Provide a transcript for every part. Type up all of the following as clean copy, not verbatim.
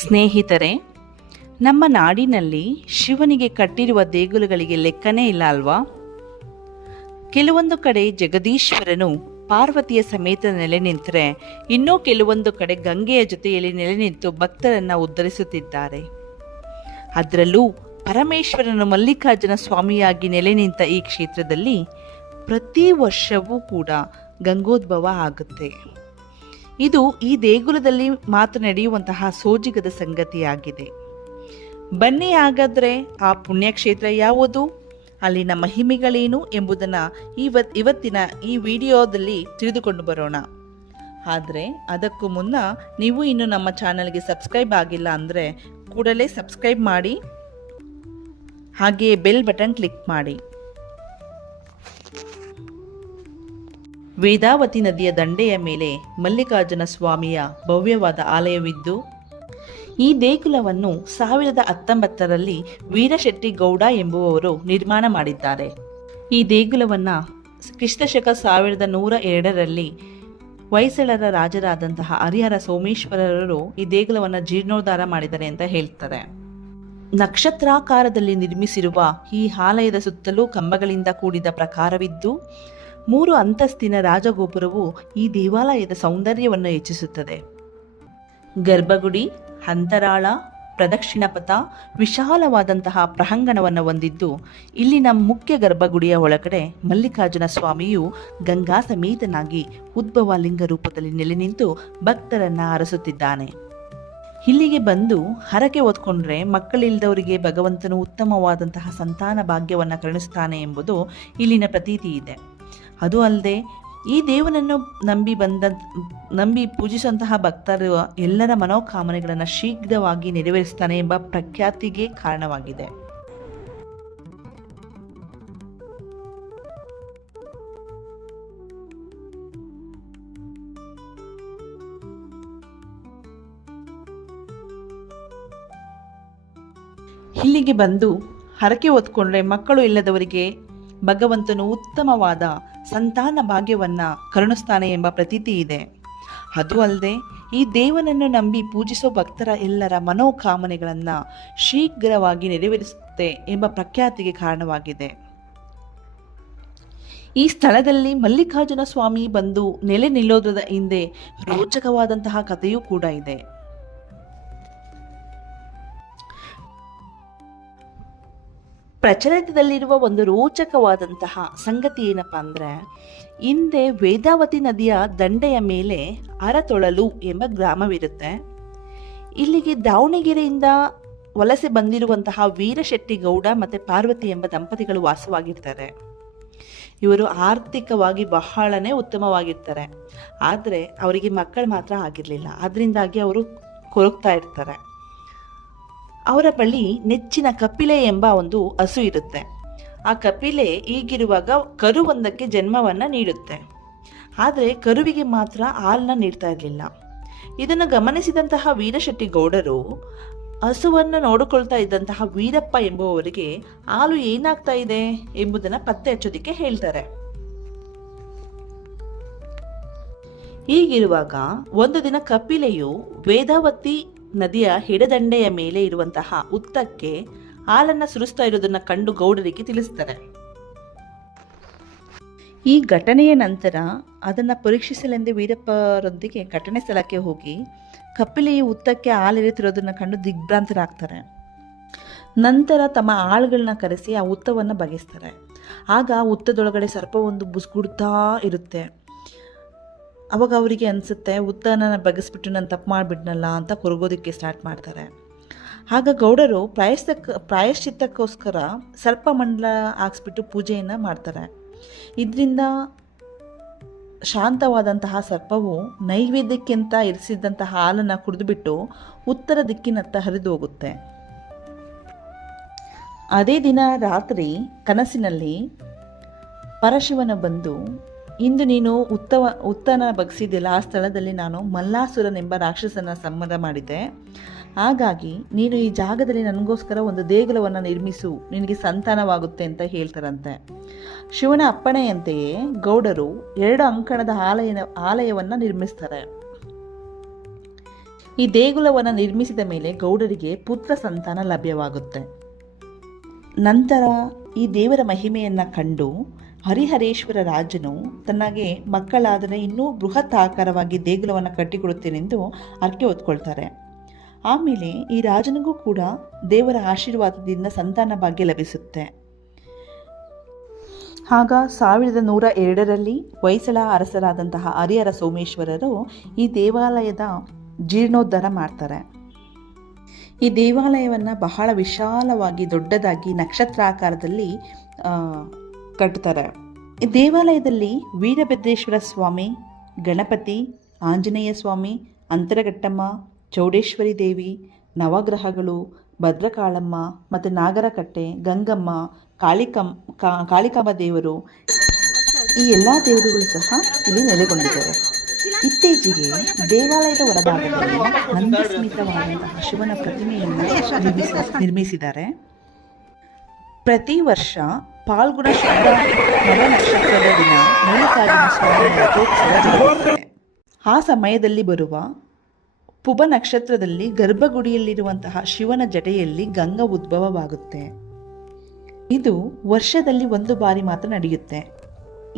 ಸ್ನೇಹಿತರೆ, ನಮ್ಮ ನಾಡಿನಲ್ಲಿ ಶಿವನಿಗೆ ಕಟ್ಟಿರುವ ದೇಗುಲಗಳಿಗೆ ಲೆಕ್ಕನೇ ಇಲ್ಲ ಅಲ್ವಾ? ಕೆಲವೊಂದು ಕಡೆ ಜಗದೀಶ್ವರನು ಪಾರ್ವತಿಯ ಸಮೇತ ನೆಲೆ ನಿಂತರೆ, ಇನ್ನೂ ಕೆಲವೊಂದು ಕಡೆ ಗಂಗೆಯ ಜೊತೆಯಲ್ಲಿ ನೆಲೆ ನಿಂತು ಭಕ್ತರನ್ನು ಉದ್ಧರಿಸುತ್ತಿದ್ದಾರೆ. ಅದರಲ್ಲೂ ಪರಮೇಶ್ವರನು ಮಲ್ಲಿಕಾರ್ಜುನ ಸ್ವಾಮಿಯಾಗಿ ನೆಲೆ ನಿಂತ ಈ ಕ್ಷೇತ್ರದಲ್ಲಿ ಪ್ರತಿ ವರ್ಷವೂ ಕೂಡ ಗಂಗೋದ್ಭವ ಆಗುತ್ತೆ. ಇದು ಈ ದೇಗುಲದಲ್ಲಿ ಮಾತ್ರ ನಡೆಯುವಂತಹ ಸೋಜಿಗದ ಸಂಗತಿಯಾಗಿದೆ. ಬನ್ನಿ ಹಾಗಾದರೆ ಆ ಪುಣ್ಯಕ್ಷೇತ್ರ ಯಾವುದು, ಅಲ್ಲಿನ ಮಹಿಮೆಗಳೇನು ಎಂಬುದನ್ನು ಇವತ್ತಿನ ಈ ವಿಡಿಯೋದಲ್ಲಿ ತಿಳಿದುಕೊಂಡು ಬರೋಣ. ಆದರೆ ಅದಕ್ಕೂ ಮುನ್ನ ನೀವು ಇನ್ನು ನಮ್ಮ ಚಾನಲ್ಗೆ ಸಬ್ಸ್ಕ್ರೈಬ್ ಆಗಿಲ್ಲ ಅಂದರೆ ಕೂಡಲೇ ಸಬ್ಸ್ಕ್ರೈಬ್ ಮಾಡಿ, ಹಾಗೆಯೇ ಬೆಲ್ ಬಟನ್ ಕ್ಲಿಕ್ ಮಾಡಿ. ವೇದಾವತಿ ನದಿಯ ದಂಡೆಯ ಮೇಲೆ ಮಲ್ಲಿಕಾರ್ಜುನ ಸ್ವಾಮಿಯ ಭವ್ಯವಾದ ಆಲಯವಿದ್ದು, ಈ ದೇಗುಲವನ್ನು 1019ರಲ್ಲಿ ವೀರಶೆಟ್ಟಿ ಗೌಡ ಎಂಬುವವರು ನಿರ್ಮಾಣ ಮಾಡಿದ್ದಾರೆ. ಈ ದೇಗುಲವನ್ನು ಕ್ರಿಸ್ತಶಕ 1102ರಲ್ಲಿ ಹೊಯ್ಸಳರ ರಾಜರಾದಂತಹ ಹರಿಹರ ಸೋಮೇಶ್ವರರು ಈ ದೇಗುಲವನ್ನು ಜೀರ್ಣೋದ್ಧಾರ ಮಾಡಿದ್ದಾರೆ ಅಂತ ಹೇಳ್ತಾರೆ. ನಕ್ಷತ್ರಾಕಾರದಲ್ಲಿ ನಿರ್ಮಿಸಿರುವ ಈ ಆಲಯದ ಸುತ್ತಲೂ ಕಂಬಗಳಿಂದ ಕೂಡಿದ ಪ್ರಾಕಾರವಿದ್ದು, 3 ಅಂತಸ್ತಿನ ರಾಜಗೋಪುರವು ಈ ದೇವಾಲಯದ ಸೌಂದರ್ಯವನ್ನು ಹೆಚ್ಚಿಸುತ್ತದೆ. ಗರ್ಭಗುಡಿ, ಅಂತರಾಳ, ಪ್ರದಕ್ಷಿಣ ಪಥ, ವಿಶಾಲವಾದಂತಹ ಪ್ರಾಂಗಣವನ್ನು ಹೊಂದಿದ್ದು, ಇಲ್ಲಿನ ಮುಖ್ಯ ಗರ್ಭಗುಡಿಯ ಒಳಗಡೆ ಮಲ್ಲಿಕಾರ್ಜುನ ಸ್ವಾಮಿಯು ಗಂಗಾ ಸಮೇತನಾಗಿ ಉದ್ಭವ ಲಿಂಗ ರೂಪದಲ್ಲಿ ನೆಲೆ ನಿಂತು ಭಕ್ತರನ್ನು ಹರಸುತ್ತಿದ್ದಾನೆ. ಇಲ್ಲಿಗೆ ಬಂದು ಹರಕೆ ಹೊತ್ಕೊಂಡ್ರೆ ಮಕ್ಕಳಿಲ್ಲದವರಿಗೆ ಭಗವಂತನು ಉತ್ತಮವಾದಂತಹ ಸಂತಾನ ಭಾಗ್ಯವನ್ನು ಕರುಣಿಸ್ತಾನೆ ಎಂಬುದು ಇಲ್ಲಿನ ಪ್ರತೀತಿ ಇದೆ. ಅದು ಅಲ್ಲದೆ ಈ ದೇವನನ್ನು ನಂಬಿ ಪೂಜಿಸುವಂತಹ ಭಕ್ತರು ಎಲ್ಲರ ಮನೋಕಾಮನೆಗಳನ್ನು ಶೀಘ್ರವಾಗಿ ನೆರವೇರಿಸ್ತಾನೆ ಎಂಬ ಪ್ರಖ್ಯಾತಿಗೆ ಕಾರಣವಾಗಿದೆ. ಇಲ್ಲಿಗೆ ಬಂದು ಹರಕೆ ಹೊತ್ಕೊಂಡ್ರೆ ಮಕ್ಕಳು ಇಲ್ಲದವರಿಗೆ ಭಗವಂತನು ಉತ್ತಮವಾದ ಸಂತಾನ ಭಾಗ್ಯವನ್ನು ಕರುಣಿಸ್ತಾನೆ ಎಂಬ ಪ್ರತೀತಿ ಇದೆ. ಅದು ಅಲ್ಲದೆ ಈ ದೇವನನ್ನು ನಂಬಿ ಪೂಜಿಸೋ ಭಕ್ತರ ಎಲ್ಲರ ಮನೋಕಾಮನೆಗಳನ್ನು ಶೀಘ್ರವಾಗಿ ನೆರವೇರಿಸುತ್ತೆ ಎಂಬ ಪ್ರಖ್ಯಾತಿಗೆ ಕಾರಣವಾಗಿದೆ. ಈ ಸ್ಥಳದಲ್ಲಿ ಮಲ್ಲಿಕಾರ್ಜುನ ಸ್ವಾಮಿ ಬಂದು ನೆಲೆ ನಿಲ್ಲೋದರ ಹಿಂದೆ ರೋಚಕವಾದಂತಹ ಕಥೆಯೂ ಕೂಡ ಇದೆ. ಪ್ರಚಲಿತದಲ್ಲಿರುವ ಒಂದು ರೋಚಕವಾದಂತಹ ಸಂಗತಿ ಏನಪ್ಪಾ ಅಂದರೆ, ಹಿಂದೆ ವೇದಾವತಿ ನದಿಯ ದಂಡೆಯ ಮೇಲೆ ಅರತೊಳಲು ಎಂಬ ಗ್ರಾಮವಿರುತ್ತೆ. ಇಲ್ಲಿಗೆ ದಾವಣಗೆರೆಯಿಂದ ವಲಸೆ ಬಂದಿರುವಂತಹ ವೀರಶೆಟ್ಟಿ ಗೌಡ ಮತ್ತು ಪಾರ್ವತಿ ಎಂಬ ದಂಪತಿಗಳು ವಾಸವಾಗಿರ್ತಾರೆ. ಇವರು ಆರ್ಥಿಕವಾಗಿ ಬಹಳನೇ ಉತ್ತಮವಾಗಿರ್ತಾರೆ. ಆದರೆ ಅವರಿಗೆ ಮಕ್ಕಳು ಮಾತ್ರ ಆಗಿರಲಿಲ್ಲ. ಅದರಿಂದಾಗಿ ಅವರು ಕೊರಗ್ತಾ ಇರ್ತಾರೆ. ಅವರ ಬಳಿ ನೆಚ್ಚಿನ ಕಪಿಲೆ ಎಂಬ ಒಂದು ಹಸು ಇರುತ್ತೆ. ಆ ಕಪಿಲೆ ಈಗಿರುವಾಗ ಕರುವೊಂದಕ್ಕೆ ಜನ್ಮವನ್ನು ನೀಡುತ್ತೆ. ಆದರೆ ಕರುವಿಗೆ ಮಾತ್ರ ಹಾಲನ್ನ ನೀಡ್ತಾ ಇರಲಿಲ್ಲ. ಇದನ್ನು ಗಮನಿಸಿದಂತಹ ವೀರಶೆಟ್ಟಿ ಗೌಡರು ಹಸುವನ್ನು ನೋಡಿಕೊಳ್ತಾ ಇದ್ದಂತಹ ವೀರಪ್ಪ ಎಂಬುವವರಿಗೆ ಹಾಲು ಏನಾಗ್ತಾ ಇದೆ ಎಂಬುದನ್ನು ಪತ್ತೆ ಹಚ್ಚೋದಿಕ್ಕೆ ಹೇಳ್ತಾರೆ. ಹೀಗಿರುವಾಗ ಒಂದು ದಿನ ಕಪಿಲೆಯು ವೇದಾವತಿ ನದಿಯ ಎಡದಂಡೆಯ ಮೇಲೆ ಇರುವಂತಹ ಉತ್ತಕ್ಕೆ ಹಾಲನ್ನು ಸುರಿಸ್ತಾ ಇರೋದನ್ನ ಕಂಡು ಗೌಡರಿಗೆ ತಿಳಿಸ್ತಾರೆ. ಈ ಘಟನೆಯ ನಂತರ ಅದನ್ನು ಪರೀಕ್ಷಿಸಲೆಂದೇ ವೀರಪ್ಪರೊಂದಿಗೆ ಘಟನೆ ಸ್ಥಳಕ್ಕೆ ಹೋಗಿ ಕಪಿಲೆಯು ಉತ್ತಕ್ಕೆ ಹಾಲೆರೆತಿರೋದನ್ನು ಕಂಡು ದಿಗ್ಭ್ರಾಂತರಾಗ್ತಾರೆ. ನಂತರ ತಮ್ಮ ಆಳುಗಳನ್ನ ಕರೆಸಿ ಆ ಉತ್ತವನ್ನು ಬಗೆಸ್ತಾರೆ. ಆಗ ಉತ್ತದೊಳಗಡೆ ಸರ್ಪವೊಂದು ಬುಸ್ಗುಡ್ತಾ ಇರುತ್ತೆ. ಅವಾಗ ಅವರಿಗೆ ಅನಿಸುತ್ತೆ, ಉತ್ತನ ಬಗೆಸ್ಬಿಟ್ಟು ನಾನು ತಪ್ಪು ಮಾಡಿಬಿಟ್ನಲ್ಲ ಅಂತ ಕೊರಗೋದಕ್ಕೆ ಸ್ಟಾರ್ಟ್ ಮಾಡ್ತಾರೆ. ಆಗ ಗೌಡರು ಪ್ರಾಯಶ್ಚಿತ್ತಕ್ಕೋಸ್ಕರ ಸರ್ಪ ಮಂಡಲ ಹಾಕ್ಸ್ಬಿಟ್ಟು ಪೂಜೆಯನ್ನು ಮಾಡ್ತಾರೆ. ಇದರಿಂದ ಶಾಂತವಾದಂತಹ ಸರ್ಪವು ನೈವೇದ್ಯಕ್ಕಿಂತ ಇರಿಸಿದ್ದಂತಹ ಹಾಲನ್ನು ಕುಡಿದುಬಿಟ್ಟು ಉತ್ತರ ದಿಕ್ಕಿನತ್ತ ಹರಿದು ಹೋಗುತ್ತೆ. ಅದೇ ದಿನ ರಾತ್ರಿ ಕನಸಿನಲ್ಲಿ ಪರಶಿವನ ಬಂದು, ಇಂದು ನೀನು ಉತ್ತನ ಬಗ್ಸಿದಿಲ್ಲ, ಆ ಸ್ಥಳದಲ್ಲಿ ನಾನು ಮಲ್ಲಾಸುರನೆಂಬ ರಾಕ್ಷಸನ ಸಂಹಾರ ಮಾಡಿದ್ದೆ. ಹಾಗಾಗಿ ನೀನು ಈ ಜಾಗದಲ್ಲಿ ನನಗೋಸ್ಕರ ಒಂದು ದೇಗುಲವನ್ನು ನಿರ್ಮಿಸು, ನಿನಗೆ ಸಂತಾನವಾಗುತ್ತೆ ಅಂತ ಹೇಳ್ತಾರಂತೆ. ಶಿವನ ಅಪ್ಪಣೆಯಂತೆಯೇ ಗೌಡರು 2 ಅಂಕಣದ ಆಲಯವನ್ನು ನಿರ್ಮಿಸ್ತಾರೆ. ಈ ದೇಗುಲವನ್ನು ನಿರ್ಮಿಸಿದ ಮೇಲೆ ಗೌಡರಿಗೆ ಪುತ್ರ ಸಂತಾನ ಲಭ್ಯವಾಗುತ್ತೆ. ನಂತರ ಈ ದೇವರ ಮಹಿಮೆಯನ್ನು ಕಂಡು ಹರಿಹರೇಶ್ವರ ರಾಜನು ತನಗೆ ಮಕ್ಕಳಾದರೆ ಇನ್ನೂ ಬೃಹತ್ ಆಕಾರವಾಗಿ ದೇಗುಲವನ್ನು ಕಟ್ಟಿಕೊಡುತ್ತೇನೆಂದು ಹರಕೆ ಹೊತ್ಕೊಳ್ತಾರೆ. ಆಮೇಲೆ ಈ ರಾಜನಿಗೂ ಕೂಡ ದೇವರ ಆಶೀರ್ವಾದದಿಂದ ಸಂತಾನ ಭಾಗ್ಯ ಲಭಿಸುತ್ತೆ. ಆಗ 1102ರಲ್ಲಿ ಹೊಯ್ಸಳ ಅರಸರಾದಂತಹ ಹರಿಹರ ಸೋಮೇಶ್ವರರು ಈ ದೇವಾಲಯದ ಜೀರ್ಣೋದ್ಧಾರ ಮಾಡ್ತಾರೆ. ಈ ದೇವಾಲಯವನ್ನು ಬಹಳ ವಿಶಾಲವಾಗಿ ದೊಡ್ಡದಾಗಿ ನಕ್ಷತ್ರಾಕಾರದಲ್ಲಿ ಕಟ್ಟುತ್ತಾರೆ. ಈ ದೇವಾಲಯದಲ್ಲಿ ವೀರಭದ್ರೇಶ್ವರ ಸ್ವಾಮಿ, ಗಣಪತಿ, ಆಂಜನೇಯ ಸ್ವಾಮಿ, ಅಂತರಘಟ್ಟಮ್ಮ, ಚೌಡೇಶ್ವರಿ ದೇವಿ, ನವಗ್ರಹಗಳು, ಭದ್ರಕಾಳಮ್ಮ ಮತ್ತು ನಾಗರಕಟ್ಟೆ, ಗಂಗಮ್ಮ, ಕಾಳಿಕಾಂಬ ದೇವರು, ಈ ಎಲ್ಲ ದೇವರುಗಳು ಸಹ ಇಲ್ಲಿ ನೆಲೆಗೊಂಡಿದ್ದಾರೆ. ಇತ್ತೀಚೆಗೆ ದೇವಾಲಯದ ಹೊರಭಾಗದಲ್ಲಿ ನಂದಸ್ಮಿತವಾದಂತಹ ಶಿವನ ಪ್ರತಿಮೆಯನ್ನು ನಿರ್ಮಿಸಿದ್ದಾರೆ. ಪ್ರತಿ ವರ್ಷ ಪಾಲ್ಗುಣ ಶುದ್ಧ ನವ ನಕ್ಷತ್ರದ ದಿನ ಮಲ್ಲಿಕಾರ್ಜುನ ಸ್ವಾಮಿ ರಥೋತ್ಸವ ಜರುಗುತ್ತದೆ. ಆ ಸಮಯದಲ್ಲಿ ಬರುವ ಪುಬ ನಕ್ಷತ್ರದಲ್ಲಿ ಗರ್ಭಗುಡಿಯಲ್ಲಿರುವಂತಹ ಶಿವನ ಜಟೆಯಲ್ಲಿ ಗಂಗಾ ಉದ್ಭವವಾಗುತ್ತೆ. ಇದು ವರ್ಷದಲ್ಲಿ 1 ಬಾರಿ ಮಾತ್ರ ನಡೆಯುತ್ತೆ.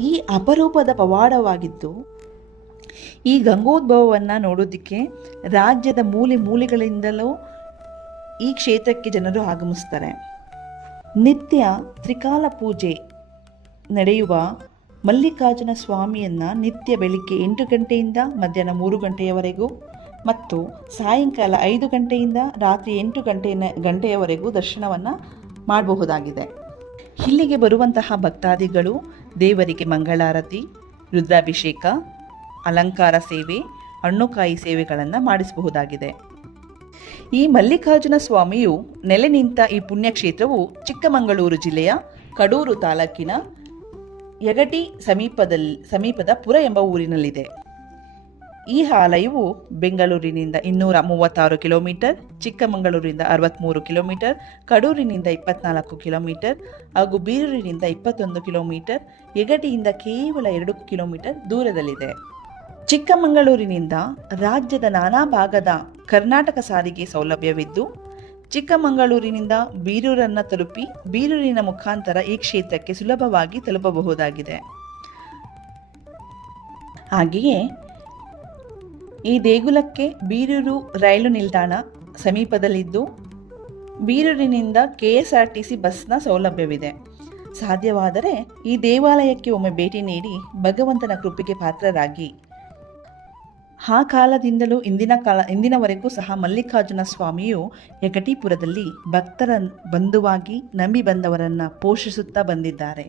ಈ ಅಪರೂಪದ ಪವಾಡವಾಗಿದ್ದು ಈ ಗಂಗೋದ್ಭವವನ್ನು ನೋಡೋದಕ್ಕೆ ರಾಜ್ಯದ ಮೂಲೆ ಮೂಲೆಗಳಿಂದಲೂ ಈ ಕ್ಷೇತ್ರಕ್ಕೆ ಜನರು ಆಗಮಿಸ್ತಾರೆ. ನಿತ್ಯ ತ್ರಿಕಾಲ ಪೂಜೆ ನಡೆಯುವ ಮಲ್ಲಿಕಾರ್ಜುನ ಸ್ವಾಮಿಯನ್ನು ನಿತ್ಯ ಬೆಳಿಗ್ಗೆ 8 ಗಂಟೆಯಿಂದ ಮಧ್ಯಾಹ್ನ 3 ಗಂಟೆಯವರೆಗೂ ಮತ್ತು ಸಾಯಂಕಾಲ 5 ಗಂಟೆಯಿಂದ ರಾತ್ರಿ 8 ಗಂಟೆಯವರೆಗೂ ದರ್ಶನವನ್ನು ಮಾಡಬಹುದಾಗಿದೆ. ಇಲ್ಲಿಗೆ ಬರುವಂತಹ ಭಕ್ತಾದಿಗಳು ದೇವರಿಗೆ ಮಂಗಳಾರತಿ, ರುದ್ರಾಭಿಷೇಕ, ಅಲಂಕಾರ ಸೇವೆ, ಹಣ್ಣುಕಾಯಿ ಸೇವೆಗಳನ್ನು ಮಾಡಿಸಬಹುದಾಗಿದೆ. ಈ ಮಲ್ಲಿಕಾರ್ಜುನ ಸ್ವಾಮಿಯು ನೆಲೆ ನಿಂತ ಈ ಪುಣ್ಯಕ್ಷೇತ್ರವು ಚಿಕ್ಕಮಗಳೂರು ಜಿಲ್ಲೆಯ ಕಡೂರು ತಾಲೂಕಿನ ಯಗಟಿ ಸಮೀಪದ ಪುರ ಎಂಬ ಊರಿನಲ್ಲಿದೆ. ಈ ಆಲಯವು ಬೆಂಗಳೂರಿನಿಂದ 236 ಕಿಲೋಮೀಟರ್, ಚಿಕ್ಕಮಗಳೂರಿನಿಂದ 63 ಕಿಲೋಮೀಟರ್, ಕಡೂರಿನಿಂದ 24 ಕಿಲೋಮೀಟರ್ ಹಾಗೂ ಬೀರೂರಿನಿಂದ 21 ಕಿಲೋಮೀಟರ್, ಯಗಟಿಯಿಂದ ಕೇವಲ 2 ಕಿಲೋಮೀಟರ್ ದೂರದಲ್ಲಿದೆ. ಚಿಕ್ಕಮಗಳೂರಿನಿಂದ ರಾಜ್ಯದ ನಾನಾ ಭಾಗದ ಕರ್ನಾಟಕ ಸಾರಿಗೆ ಸೌಲಭ್ಯವಿದ್ದು, ಚಿಕ್ಕಮಗಳೂರಿನಿಂದ ಬೀರೂರನ್ನು ತಲುಪಿ ಬೀರೂರಿನ ಮುಖಾಂತರ ಈ ಕ್ಷೇತ್ರಕ್ಕೆ ಸುಲಭವಾಗಿ ತಲುಪಬಹುದಾಗಿದೆ. ಹಾಗೆಯೇ ಈ ದೇಗುಲಕ್ಕೆ ಬೀರೂರು ರೈಲು ನಿಲ್ದಾಣ ಸಮೀಪದಲ್ಲಿದ್ದು, ಬೀರೂರಿನಿಂದ KSRTC ಬಸ್ನ ಸೌಲಭ್ಯವಿದೆ. ಸಾಧ್ಯವಾದರೆ ಈ ದೇವಾಲಯಕ್ಕೆ ಒಮ್ಮೆ ಭೇಟಿ ನೀಡಿ ಭಗವಂತನ ಕೃಪೆಗೆ ಪಾತ್ರರಾಗಿ. ಆ ಕಾಲದಿಂದಲೂ ಇಂದಿನವರೆಗೂ ಸಹ ಮಲ್ಲಿಕಾರ್ಜುನ ಸ್ವಾಮಿಯು ಯಗಟಿಪುರದಲ್ಲಿ ಭಕ್ತರ ಬಂಧುವಾಗಿ ನಂಬಿ ಬಂದವರನ್ನು ಪೋಷಿಸುತ್ತಾ ಬಂದಿದ್ದಾರೆ.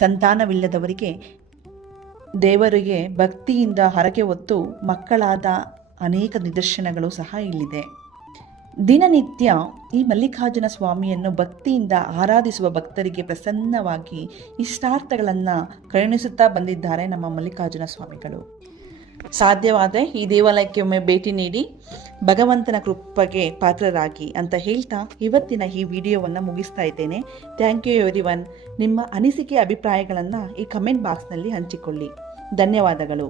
ಸಂತಾನವಿಲ್ಲದವರಿಗೆ ದೇವರಿಗೆ ಭಕ್ತಿಯಿಂದ ಹರಕೆ ಹೊತ್ತು ಮಕ್ಕಳಾದ ಅನೇಕ ನಿದರ್ಶನಗಳು ಸಹ ಇಲ್ಲಿದೆ. ದಿನನಿತ್ಯ ಈ ಮಲ್ಲಿಕಾರ್ಜುನ ಸ್ವಾಮಿಯನ್ನು ಭಕ್ತಿಯಿಂದ ಆರಾಧಿಸುವ ಭಕ್ತರಿಗೆ ಪ್ರಸನ್ನವಾಗಿ ಇಷ್ಟಾರ್ಥಗಳನ್ನು ಕರುಣಿಸುತ್ತಾ ಬಂದಿದ್ದಾರೆ ನಮ್ಮ ಮಲ್ಲಿಕಾರ್ಜುನ ಸ್ವಾಮಿಗಳು. ಸಾಧ್ಯವಾದರೆ ಈ ದೇವಾಲಯಕ್ಕೆ ಒಮ್ಮೆ ಭೇಟಿ ನೀಡಿ ಭಗವಂತನ ಕೃಪೆಗೆ ಪಾತ್ರರಾಗಿ ಅಂತ ಹೇಳ್ತಾ ಇವತ್ತಿನ ಈ ವಿಡಿಯೋವನ್ನು ಮುಗಿಸ್ತಾ ಇದ್ದೇನೆ. Thank you everyone. ನಿಮ್ಮ ಅನಿಸಿಕೆ ಅಭಿಪ್ರಾಯಗಳನ್ನು ಈ ಕಮೆಂಟ್ ಬಾಕ್ಸ್ನಲ್ಲಿ ಹಂಚಿಕೊಳ್ಳಿ. ಧನ್ಯವಾದಗಳು.